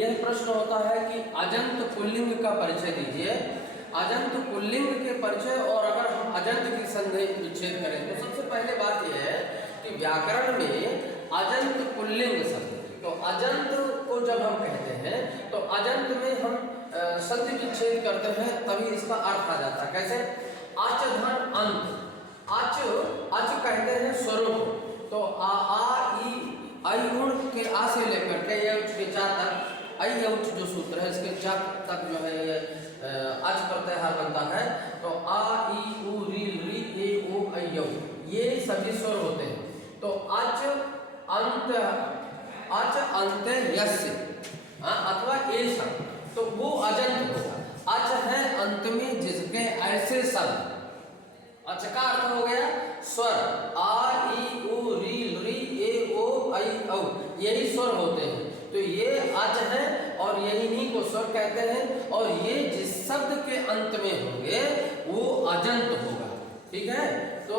यह प्रश्न होता है कि अजंत पुल्लिंग का परिचय दीजिए। अजंत पुल्लिंग के परिचय और अगर हम अजंत की संधि विच्छेद करें तो सबसे पहले बात यह है कि व्याकरण में अजंत पुल्लिंग शब्द, तो अजंत को जब हम कहते हैं तो अजंत में हम संधि विच्छेद करते हैं तभी इसका अर्थ आ जाता है। कैसे? अच धन अंत, अच कहते हैं स्वरूप, तो आ ई आई उण के आ से लेकर के ये उठ के जा तक, आई उठ जो सूत्र है इसके जा तक जो है ये अच प्रत्याहार बनता है। तो आ ई उ री री ए ओ ऐ यौ ये सभी स्वर होते हैं। तो अच अंत यस्य अथवा ऐसा, तो वो अजंत होगा। अच है अंत में जिसके ऐसे शब्द, अच का अर्थ हो गया स्वर, आ ई उ री री ए ओ ऐ औ यही स्वर होते हैं। तो ये अच है और यही इन्हीं को स्वर कहते हैं, और ये जिस शब्द के अंत में होंगे वो अजंत होगा। ठीक है? तो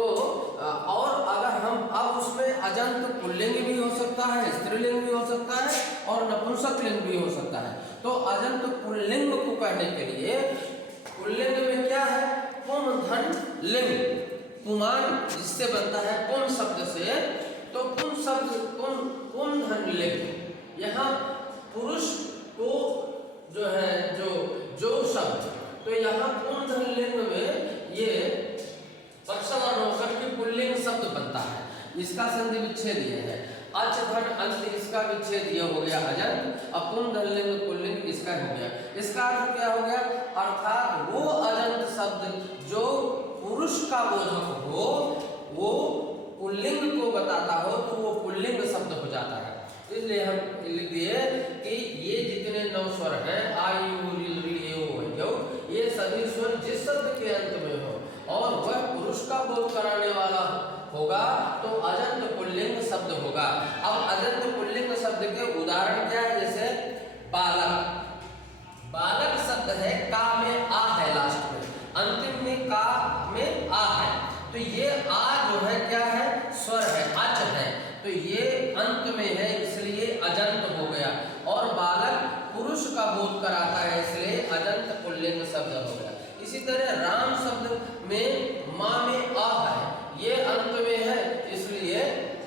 और अगर हम अब उसमें अजंत पुल्लिंग भी हो सकता है, स्त्रीलिंग भी हो सकता है और नपुंसक लिंग भी हो सकता है। तो अजंत पुल्लिंग को कहने के लिए पुल्लिंग में क्या है? पुम धन लिंग, पुमान जिससे बनता है पुम शब्द से, तो पुम शब्द पुम धन लिंग, यहाँ पुरुष को जो है जो शब्द, तो यहाँ पुम धन लिंग में ये पक्षवान होकर के पुल्लिंग शब्द बनता है। इसका संधि विच्छेद ये है। अच धन अंत, इसका विच्छेद ये हो गया अजंत। अपुन धन लिंग पुल्लिंग इसका हो गया। इसका अर्थ क्या हो गया? अर्थात वो अजंत शब्द जो पुरुष का बोधक हो, वो पुल्लिंग को बताता हो, तो वो पुल्लिंग शब्द हो जाता है। इसलिए हम लिख दिए कि ये जितने 9 स्वर हैं, आ यू री री ए ओ ऐ औ, ये सभी स्वर जिस शब्द के अंत में हो और वह पुरुष का बोध कराने वाला होगा तो अजंत पुल्लिंग शब्द होगा। अब अजंत पुल्लिंग शब्द के उदाहरण क्या है? जैसे बालक, बालक शब्द है का में आ है, लास्ट में अंतिम में का में आ है, तो ये आ जो है क्या है? स्वर है, अच है, तो ये अंत में है इसलिए अजंत हो गया। और बालक पुरुष का बोध कराता है इसलिए अजंत पुल्लिंग शब्द हो गया। इसी तरह राम शब्द में माँ में आ है, ये अंत में है इसलिए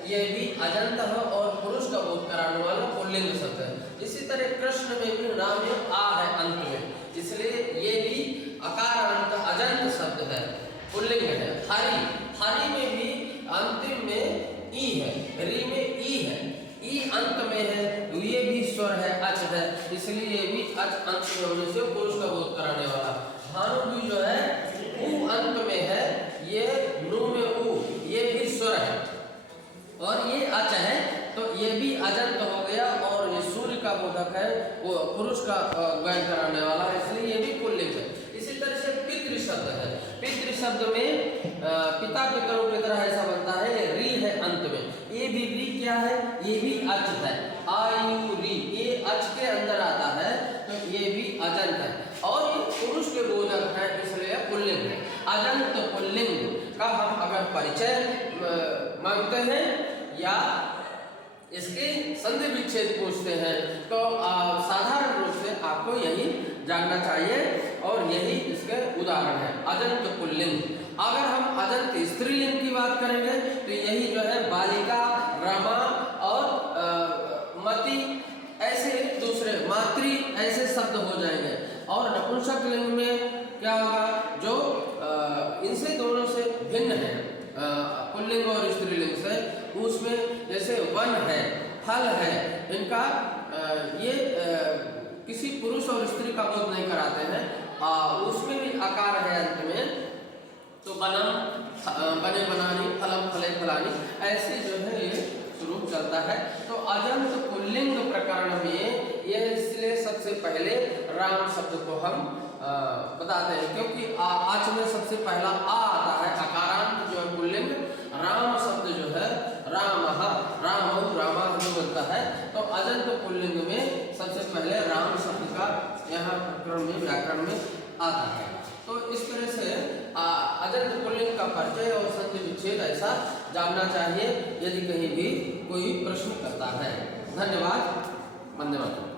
ये भी अजंत है और पुरुष का बोध कराने वाला पुल्लिंग शब्द है। इसी तरह कृष्ण में भी नाम में आ है अंत में, इसलिए ये भी अकारांत अजंत शब्द है, पुल्लिंग है। हरि, हरि में भी अंतिम में ई है, री में ई है, ई अंत में है, ये भी स्वर है, अच है, इसलिए ये भी अच अंत में होने से पुरुष का बोध कराने वाला। भानु भी जो है ऊ अंत में है, ये नु में ऊ, ये भी स्वर है और ये अच है, तो ये भी अजंत हो गया। और ये सूर्य का बोधक है, वो पुरुष का गायन कराने वाला है, इसलिए ये भी पुल्लिंग है। इसी तरह से पितृ शब्द है। पितृ शब्द में पिता पितरों की तरह ऐसा बनता है, री है अंत में, ये भी री क्या है? ये भी अच है, आयु री, ये अच के अंदर आता है, तो ये भी अजंत है और ये पुरुष के बोधक है इसलिए पुल्लिंग है। अजंत पुल्लिंग का हम अगर परिचय मांगते हैं या इसके संधि विच्छेद पूछते हैं तो साधारण रूप से आपको यही जानना चाहिए और यही इसके उदाहरण है, अजंत पुल्लिंग। अगर हम अजंत स्त्रीलिंग की बात करेंगे तो यही जो है बालिका, रमा और मति, ऐसे दूसरे मातृ ऐसे शब्द हो जाएंगे। और नपुंसक लिंग में क्या होगा? जो इनसे दोनों से भिन्न है, पुल्लिंग और स्त्रीलिंग से, उसमें जैसे वन है, फल है, इनका ये किसी पुरुष और स्त्री का बोध नहीं कराते हैं, उसमें भी आकार है अंत में, तो बनम बने बनानी, फलम फले फलानी, ऐसे जो है ये स्वरूप चलता है। तो अजंत पुल्लिंग प्रकरण में यह इसलिए सबसे पहले राम शब्द को हम बताते हैं, क्योंकि अच में सबसे पहला आ आता है, अकारांत जो है पुल्लिंग। राम शब्द जो है रामः, रामौ, रामा जो बनता है, तो अजंत पुल्लिंग में सबसे पहले राम शब्द का यहाँ प्रकरण में व्याकरण में आता है। तो इस तरह से अजंत पुल्लिंग का परिचय और संधि विच्छेद ऐसा जानना चाहिए यदि कहीं भी कोई प्रश्न करता है। धन्यवाद। वंदे मातरम।